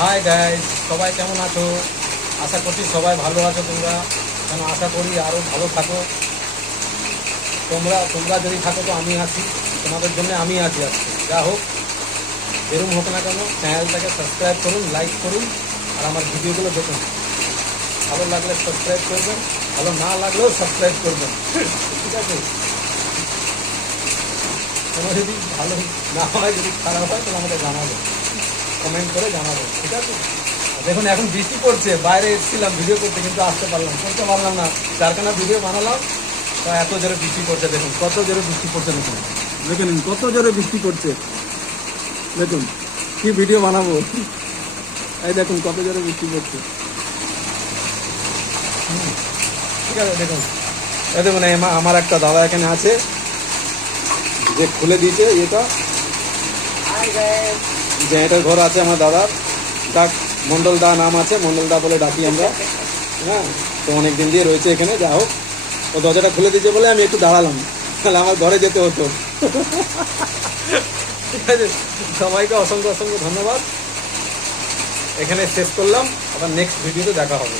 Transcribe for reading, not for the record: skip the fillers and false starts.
Hi guys, সবাই কেমন আছো? আশা করছি সবাই ভালো আছো। তোমরা কেন, আশা করি আরও ভালো থাকো। তোমরা তোমরা যদি থাকো তো আমি আছি, তোমাদের জন্য আমি আছি আজকে। যা হোক, যেরকম হোক না কেন, চ্যানেলটাকে সাবস্ক্রাইব করুন, লাইক করুন, আর আমার ভিডিওগুলো দেখুন। ভালো লাগলে সাবস্ক্রাইব করবেন, ভালো না লাগলেও সাবস্ক্রাইব করবেন, ঠিক আছে? কোনো যদি ভালো না হয়, যদি খারাপ হয়, তাহলে আমাকে জানাবেন, কমেন্ট করে জানাবেন, ঠিক আছে? দেখুন, এখন বৃষ্টি পড়ছে, বাইরে এসেছিলাম ভিডিও করতে, কিন্তু করতে পারলাম না। চারখানা ভিডিও বানালাম, তো এত জোরে বৃষ্টি পড়ছে। দেখুন কত জোরে বৃষ্টি পড়ছে, দেখুন দেখুন কত জোরে বৃষ্টি পড়ছে। দেখুন কি ভিডিও বানাবো, এই দেখুন কত জোরে বৃষ্টি পড়ছে। ঠিক আছে, দেখুন এই দেখুন, আমার একটা দাদা এখানে আছে, যে খুলে দিয়েছে এটা, যে এটার ঘর আছে আমার দাদার। ডাক মন্ডল দা নাম আছে, মন্ডল দা বলে ডাকি আমরা। হ্যাঁ, তো অনেক দিন দিয়ে রয়েছে এখানে। যা হোক, ও দরজাটা খুলে দিয়েছে বলে আমি একটু দাঁড়ালাম, তাহলে আমার ঘরে যেতে হতো। ঠিক আছে, সবাইকে অসংখ্য অসংখ্য ধন্যবাদ। এখানে শেষ করলাম, আবার নেক্সট ভিডিওতে দেখা হবে।